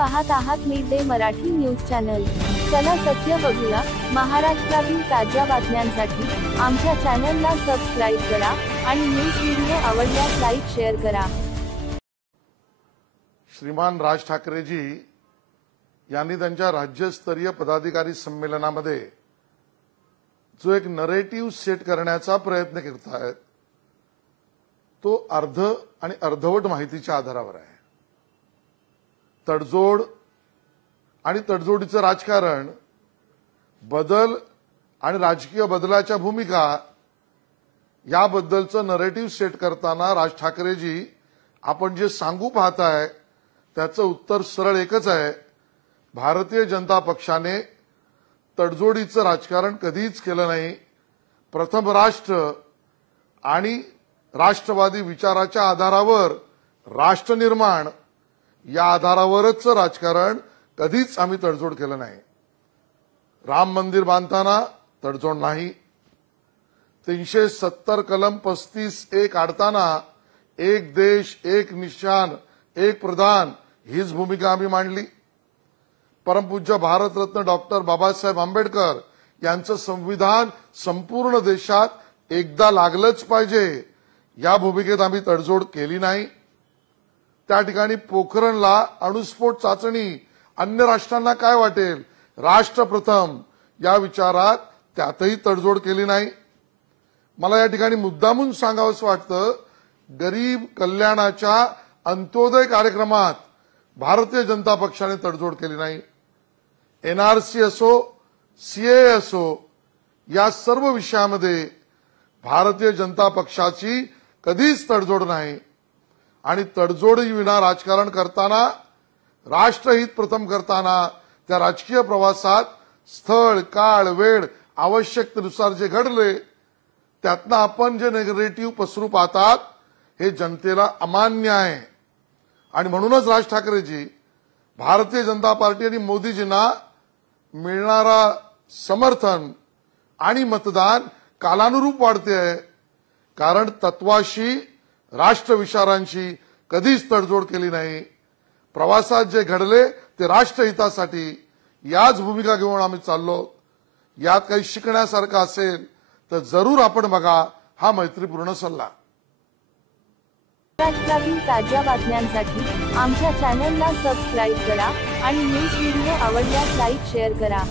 पाहत आहात mid day Marathi news channel. चला सत्य बघूया। महाराष्ट्रातील ताज्या बातम्यांसाठी आमच्या चॅनलला सबस्क्राइब करा आणि न्यूज व्हिडिओ आवडल्यास लाईक शेअर करा। श्रीमान राज ठाकरेजी यांनी त्यांच्या राज्यस्तरीय पदाधिकारी संमेलनामध्ये जो एक नरेटिव्ह सेट करण्याचा प्रयत्न करत आहेत तो अर्ध आणि अर्धवट माहितीच्या आधारावर आहे। तडजोड आणि तडजोडीचं राजकारण, बदल आणि राजकीय बदलाच्या भूमिका याबद्दलचं नरेटिव्ह सेट करताना राज ठाकरेजी आपण जे सांगू पाहताय त्याचं उत्तर सरळ एकच आहे। भारतीय जनता पक्षाने तडजोडीचं राजकारण कधीच केलं नाही। प्रथम राष्ट्र आणि राष्ट्रवादी विचाराच्या आधारावर राष्ट्र निर्माण या आधारावरच राजकारण कधीच आम्ही तडजोड केलं नाही। राम मंदिर बांधताना तडजोड नाही। 370 कलम 35(1) काढताना एक देश एक निशान एक प्रधान हीच भूमिका आम्ही मांडली। परमपूज्य भारतरत्न डॉक्टर बाबासाहेब आंबेडकर यांचं संविधान संपूर्ण देशात एकदा लागलंच पाहिजे या भूमिकेत आम्ही तडजोड केली नाही। त्या ठिकाणी पोखरणला अणुस्फोट चाचणी अन्य राष्ट्रांना काय वाटेल, राष्ट्र प्रथम या विचारात त्यातही तडजोड केली नाही। मला या ठिकाणी मुद्दामून सांगावंसं वाटतं, गरीब कल्याणाच्या अंत्योदय कार्यक्रमात भारतीय जनता पक्षाने तडजोड केली नाही। एनआरसी असो सीए असो या सर्व विषयामध्ये भारतीय जनता पक्षाची कधीच तडजोड नाही आणि तडजोडी विना राजकारण करताना, राष्ट्रहित प्रथम करताना त्या राजकीय प्रवासात स्थळ काळ वेळ आवश्यकतेनुसार जे घडले त्यातनं आपण जे नेगेटिव्ह पसरू पाहतात हे जनतेला अमान्य आहे। आणि म्हणूनच राज ठाकरेजी भारतीय जनता पार्टी आणि मोदीजींना मिळणारा समर्थन आणि मतदान कालानुरूप वाढते आहे, कारण तत्वाशी राष्ट्रविचारांशी कधीच तडजोड केली नाही। प्रवासात जे घडले ते राष्ट्रहितासाठी याच भूमिका घेऊन आम्ही चाललो। यात काही शिकण्यासारखं असेल तर जरूर आपण बघा हा मैत्रीपूर्ण सल्ला। महाराष्ट्रातील ताज्या बातम्यांसाठी आमच्या चॅनलला सबस्क्राइब करा आणि न्यूज व्हिडिओ आवडल्यास लाईक शेअर करा।